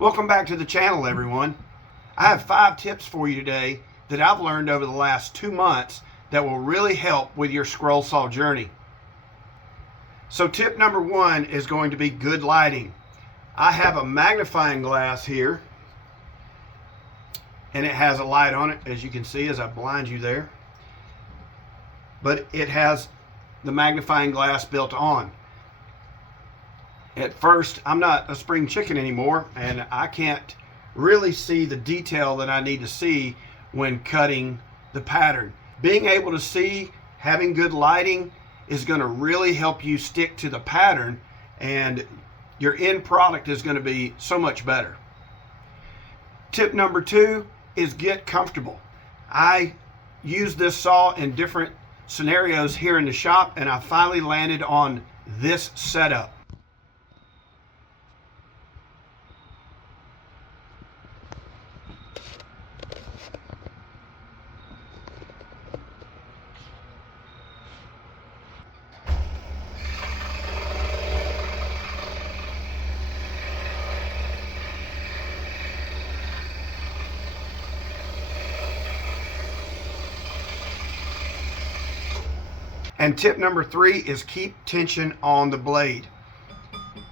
Welcome back to the channel, everyone. I have 5 tips for you today that I've learned over the last 2 months that will really help with your scroll saw journey. So tip number 1 is going to be good lighting. I have a magnifying glass here and it has a light on it, as you can see as I blind you there. But it has the magnifying glass built on. At first, I'm not a spring chicken anymore, and I can't really see the detail that I need to see when cutting the pattern. Being able to see, having good lighting is going to really help you stick to the pattern, and your end product is going to be so much better. Tip number 2 is get comfortable. I use this saw in different scenarios here in the shop, and I finally landed on this setup. And tip number 3 is keep tension on the blade.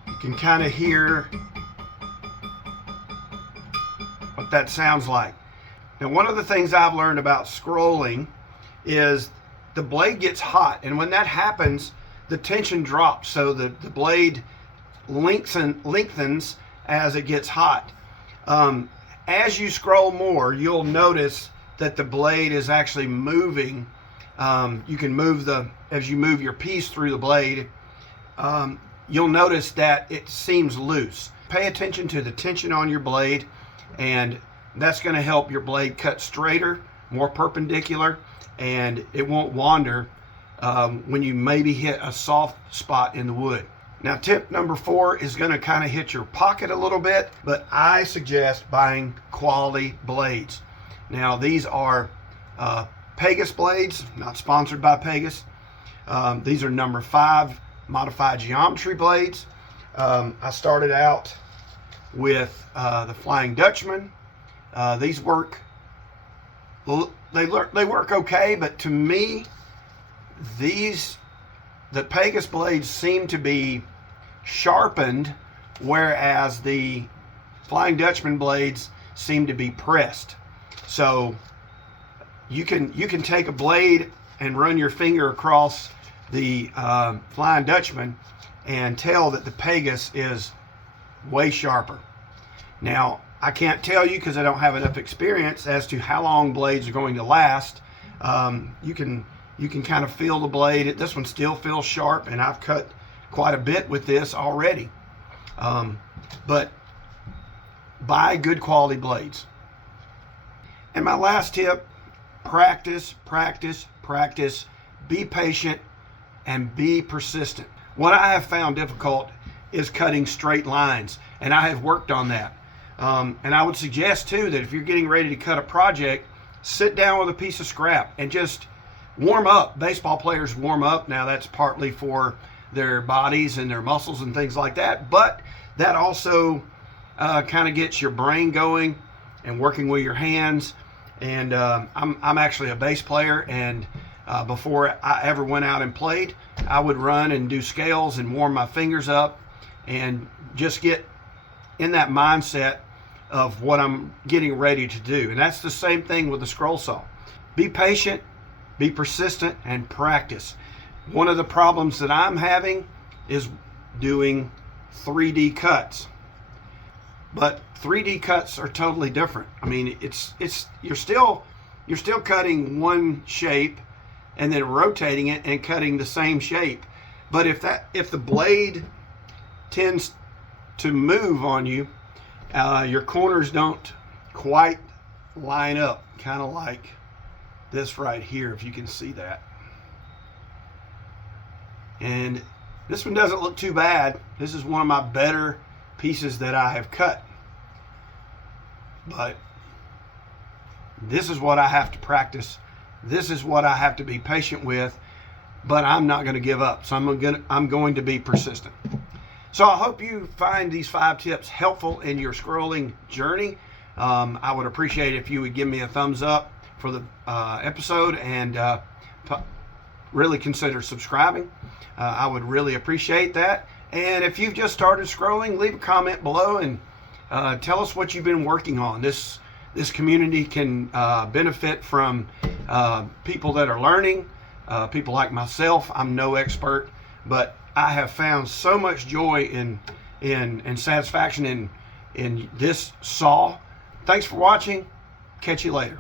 You can kind of hear what that sounds like. Now, one of the things I've learned about scrolling is the blade gets hot, and when that happens, the tension drops, so the blade lengthens as it gets hot. As you scroll more, you'll notice that the blade is actually moving. You can move as you move your piece through the blade, you'll notice that it seems loose. Pay attention to the tension on your blade, and that's going to help your blade cut straighter, more perpendicular, and it won't wander when you maybe hit a soft spot in the wood. Now, tip number 4 is going to kind of hit your pocket a little bit, but I suggest buying quality blades. Now, these are Pegas blades, not sponsored by Pegas. These are number 5 modified geometry blades. I started out with the Flying Dutchman. These work, they work okay, but to me, the Pegas blades seem to be sharpened, whereas the Flying Dutchman blades seem to be pressed. So you can take a blade and run your finger across the Flying Dutchman and tell that the Pegas is way sharper. Now, I can't tell you because I don't have enough experience as to how long blades are going to last. You can kind of feel the blade. This one still feels sharp, and I've cut quite a bit with this already. But buy good quality blades. And my last tip: practice, practice, practice. Be patient and be persistent. What I have found difficult is cutting straight lines, and I have worked on that. And I would suggest too that if you're getting ready to cut a project, sit down with a piece of scrap and just warm up. Baseball players warm up. Now, that's partly for their bodies and their muscles and things like that, but that also kind of gets your brain going and working with your hands. And I'm actually a bass player, and before I ever went out and played, I would run and do scales and warm my fingers up and just get in that mindset of what I'm getting ready to do. And that's the same thing with the scroll saw. Be patient, be persistent, and practice. One of the problems that I'm having is doing 3D cuts. But 3D cuts are totally different. I mean, you're still cutting one shape and then rotating it and cutting the same shape. But if the blade tends to move on you, your corners don't quite line up, kind of like this right here, if you can see that. And this one doesn't look too bad. This is one of my better pieces that I have cut. But this is what I have to practice. This is what I have to be patient with, but I'm not going to give up. So I'm going to be persistent. So I hope you find these 5 tips helpful in your scrolling journey. I would appreciate if you would give me a thumbs up for the episode, and really consider subscribing. I would really appreciate that. And if you've just started scrolling, leave a comment below and tell us what you've been working on. This community can benefit from people that are learning, people like myself. I'm no expert, but I have found so much joy and satisfaction in this saw. Thanks for watching. Catch you later.